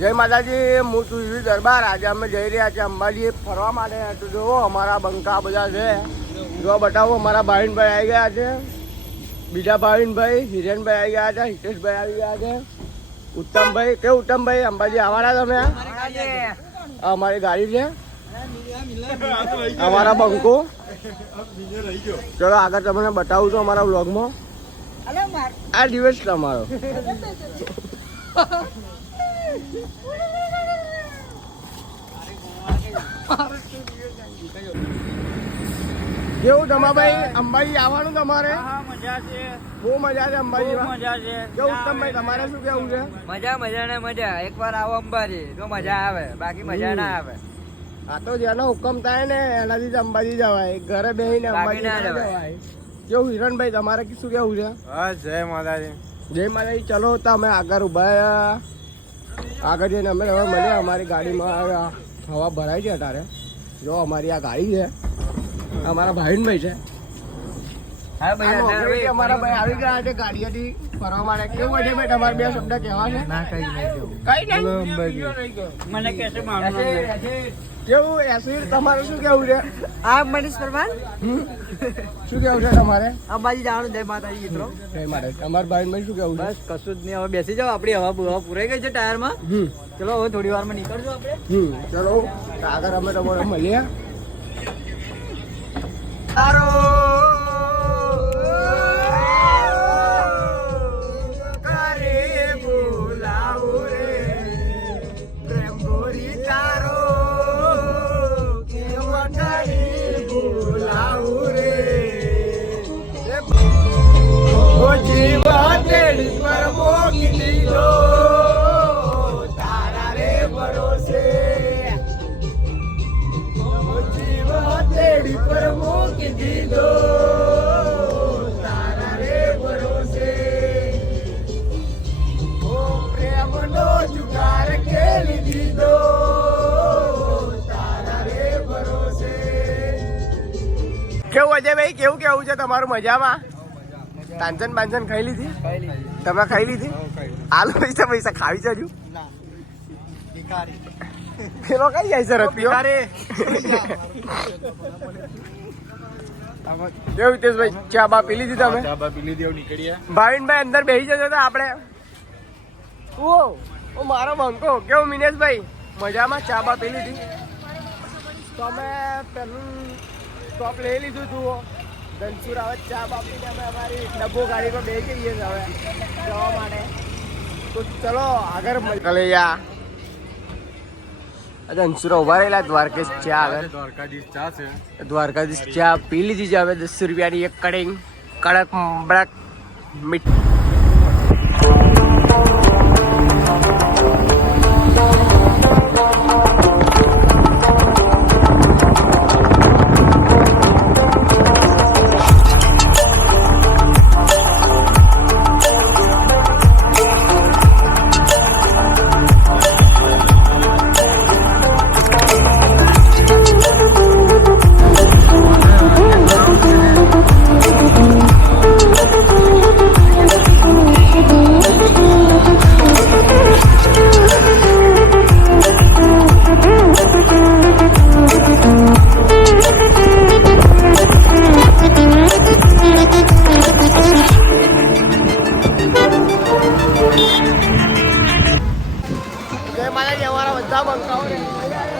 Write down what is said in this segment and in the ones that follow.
જય માતાજી, હું તુલસી દરબાર. આજે અમે જઈ રહ્યા છીએ અંબાજી ફરવા માટે. તો જુઓ અમારા બંકા બધા છે, જો બતાવો. અમારા ભાવિનભાઈ આવી ગયા છે, બીજા ભાવિનભાઈ, હિરેનભાઈ આવી ગયા છે, હિતેશભાઈ આવી ગયા છે, ઉત્તમભાઈ. કેવું ઉત્તમભાઈ, અંબાજી આવવાના તમે? અમારી ગાડી છે, અમારા બંકો. ચલો આગળ તમને બતાવું છું અમારા વ્લોગમાં. આ દિવસ તમારો. કેવું તમાભાઈ, અંબાજી આવવાનું તમારે? બહુ મજા છે અંબાજીમાં. કેવું ઉત્તમભાઈ, તમારે શું કેવું છે? મજા ને મજા. એકવાર આવો અંબાજી તો મજા આવે, બાકી મજા ના આવે. આ તો જેનો હુકમ થાય ને એનાથી જ અંબાજી જવાય, ઘરે બેસીને અંબાજી ના જવાય. કેવું હિરણભાઈ, તમારે શું કેવું છે? જય માતાજી. જય માતાજી. ચલો તો અમે આગળ ઉભા, આગળ જઈને અમે હવે મળીએ. અમારી ગાડીમાં હવા ભરાય છે અત્યારે. જો અમારી આ ગાડી છે, અમારા ભાઈનભાઈ છે. અમારા ભાઈ આવી ગયા છે ગાડીએથી ફરવા માટે. કેવું છે ભાઈ, તમારે બે શબ્દ કહેવા છે? મને કેસે કેવું એસિડ, તમારે શું કેવું છે? આ મનીષ પરમાર શું કેવું છે તમારે? અંબાજી જવાનું. જય માતાજી મિત્રો. જય માતાજી. અમારા ભાઈનભાઈ શું કેવું છે? બસ કશું જ નહીં, હવે બેસી જાઓ. આપણી હવા પૂરાઈ ગઈ છે ટાયરમાં. ચલો હવે થોડી વારમાં નીકળજો આપણે. ચલો આગળ અમે તમારે મળીએ. કેવું અજયભાઈ, કેવું કેવું છે તમારું? મજામાં? તાંચન બાંચન ખાઈ લીધી? તમે ખાઈ લીધી? આલુ પૈસા પૈસા ખાવી છે હજુ? પેલો કઈ જાય છે રત્યો? કેવું હિતેશભાઈ, ચા બા પી લીધી તમે? ભાવિનભાઈ અંદર બેસી જજો તો આપણે. ઓ મારો બંકો. કેવું મિનેશભાઈ, મજામાં? ચા બા પી લીધી? તો અમે પેલું સ્ટોપ લઈ લીધું હતું ધનસુર. હવે ચા બાપીને અમે અમારી ડબ્બો ગાડીમાં બેસી જઈએ હવે જવા માટે. તો ચલો આગળ કલૈયા ધનસુર ઉભા રહેલા. દ્વારકેશ ચા આગળ, દ્વારકાધીશ ચા પી લીધી છે હવે. 10 રૂપિયાની એક કડિંગ કડક બડક મીઠ.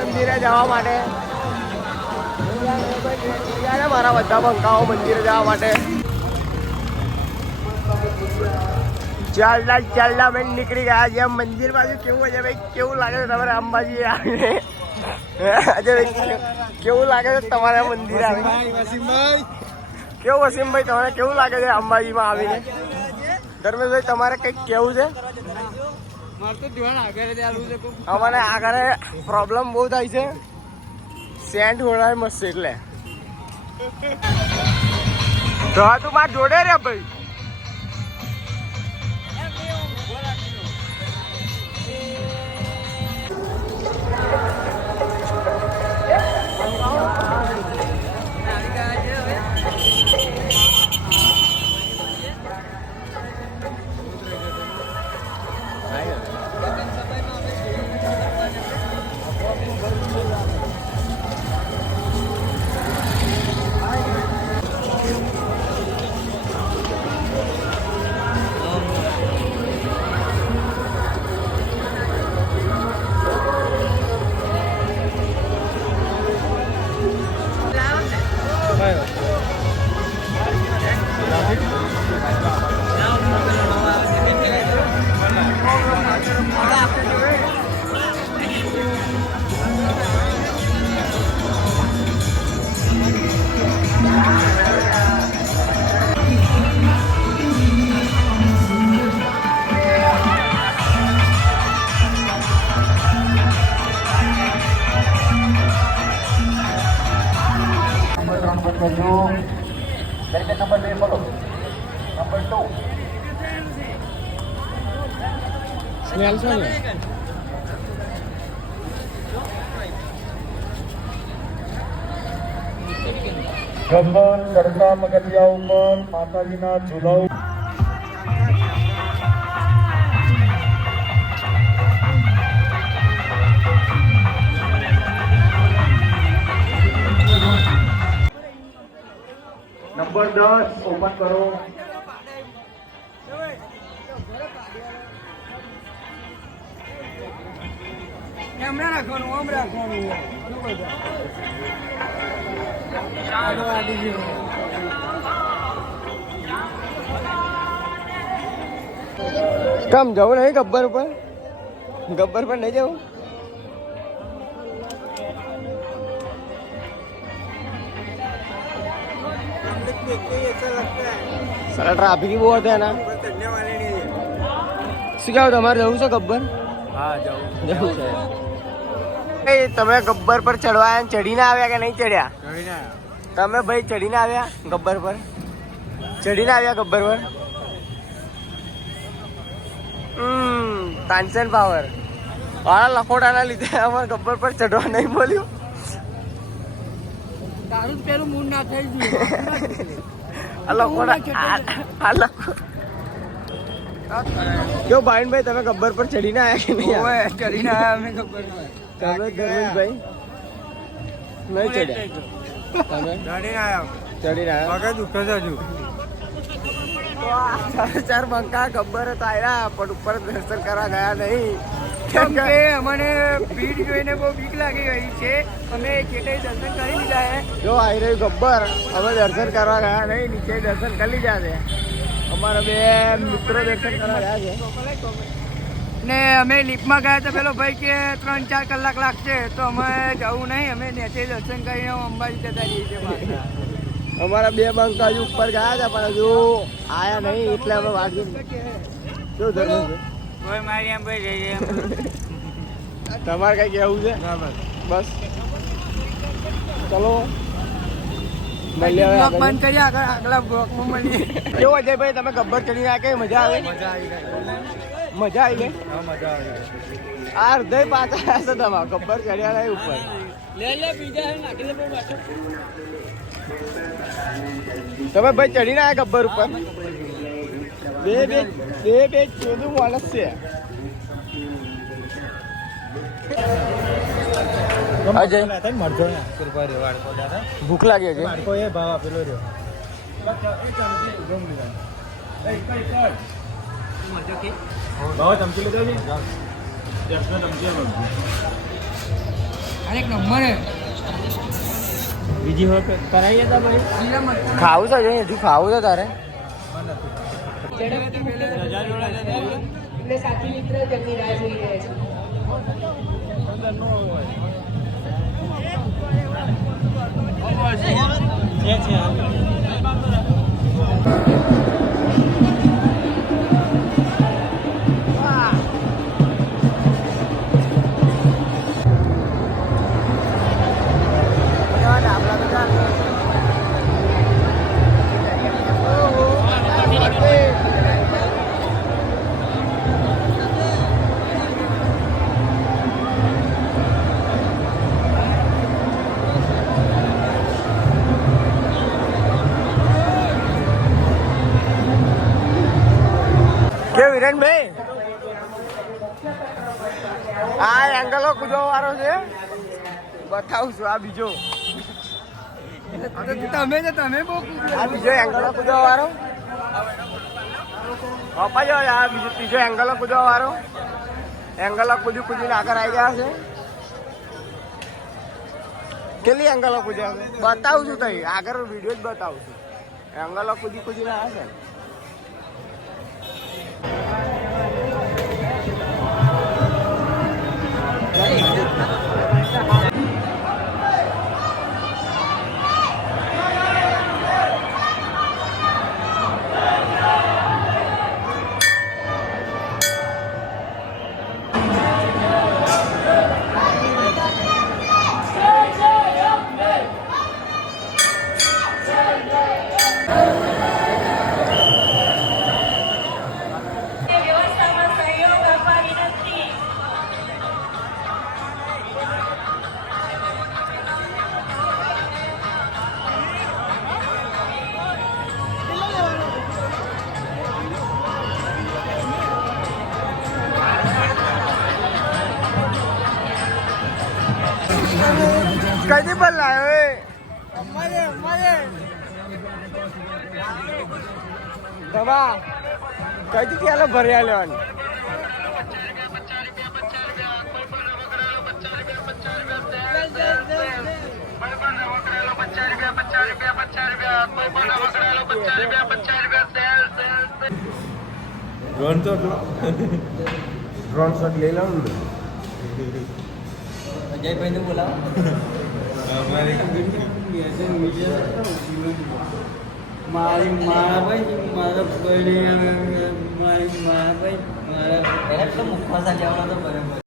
મંદિરે જવા માટે મારા બધા બંકાઓ મંદિરે જવા માટે ચાલતા બેન નીકળી ગયા છે મંદિર બાજુ. કેવું છે ભાઈ, કેવું લાગે છે તમારે અંબાજી આવીને? કેવું લાગે છે તમારે મંદિર આવીને? કેવું વસીમભાઈ, તમારે કેવું લાગે છે અંબાજીમાં આવીને? ધર્મેશભાઈ, તમારે કંઈક કેવું છે? અમારે આગળ પ્રોબ્લેમ બહુ થાય છે, સેન્ટ હોળાય મસ્ત એટલે. તો તું માર જોડે રે ભાઈ. સ્મેલ છે ને ગબ્બર ચડતા મગરિયા ઉપર માતાજીના ઝૂલાઓ નંબર 10 ઓપન કરો. હમણાં રાખવાનું આમ રાખવાનું કમ જવું નહીં ગબ્બર પર નહીં જવું सारा ट्रैफिक ही बहुत है ना શું કહો તમારે જવું છે ગબ્બર હા જવું છે તમે ગબ્બર પર ચડવા ચડીને આવ્યા કે નહીં ચડ્યા તમે ભાઈ ચડીને આવ્યા ગબ્બર પર ચડીને આવ્યા ગબ્બર પર તાનસેન પાવર વાળા લખોટાના લીધે અમારે ગબ્બર પર ચડવા નહીં બોલ્યું તારું જ પેલું મૂડ ના થઈ ગયું કેવું ભાઈ તમે ગબ્બર પર ચડીને આવ્યા કે નહીં ચડીને આવ્યા અમે ખબર તમે ધર્મેશભાઈ નહીં ચડ્યા તમે ચડીને આવ્યા ચડીને આવ્યા પગે દુખે છે હજુ ચાર બંકા ગબ્બર તો આવ્યા પણ ઉપર દર્શન કરવા ગયા નહીં કેમ કે અમને ભીડ જોઈને બહુ બીક લાગી ગઈ છે અમે જેટે દર્શન કરી લીધા હે જો આવી રહ્યું ગબ્બર અમે દર્શન કરવા ગયા નહીં નીચે દર્શન કરી લીધા છે અમારા બે મિત્રો દર્શન કરવા ગયા છે ને અમે લિફ્ટમાં ગયા તો પેલો ભાઈ કે 3-4 કલાક લાગશે તો અમે જવું નહીં અમે નીચે દર્શન કરીને અંબાજી જતા રહીએ છીએ પાછા. અમારા બે બંકા હજુ ઉપર ગયા હતા પણ હજુ આયા નહીં એટલે અમે વાગી શું ધર્મેશ કોઈ મારી એમ ભાઈ જઈએ તમારે કઈ કેવું છે બસ ચલો મળીએ હવે આગળ. બંધ કરીએ આગલા બ્લોકમાં મળીએ. કેવું અજયભાઈ તમે ગબ્બર ચડી નાખે મજા આવે મજા આવી ગઈ આ હૃદય પાછા હશે તમારે ગબ્બર ચડ્યા નહીં ઉપર બીજા નાખી લે તમે ભાઈ ચડીને આવ્યા ગબ્બર ઉપર બે ચોદું માણસ છે અજય ભૂખ લાગી છે એક નંબર હે બીજી વખત કરાવીએ તો ભાઈ ખાવું છે હજુ ખાવું છે તારે સાથી મિત્ર તેમની રાહ જોઈ રહ્યા છે. કેવું હિરેનભાઈ આ એંગલો કૂદવા વાળો છે બતાવું છું આ બીજો તમે બહુ આ બીજો એંગલો કૂદવા વાળો પપ્પા જો આ બીજો ત્રીજો એંગલો કૂદવા વાળો એંગલો કૂદીને આગળ આવી ગયા છે કેટલી એંગલો કૂદ્યા છે બતાવું છું તઈ આગળ વિડીયો જ બતાવું છું એંગલો કૂદીને આવે છે કઈથી પણ લાવ્યો એ દવા કઈથી ચાલો ભર્યા લેવાની ડ્રોન શોટ લઈ લઉં ને અજયભાઈ ને બોલાવો મારી મારા ભાઈ મારા ભાઈ મારી મારા ભાઈ મારા તો મુખવાસા જવાનો તો બરાબર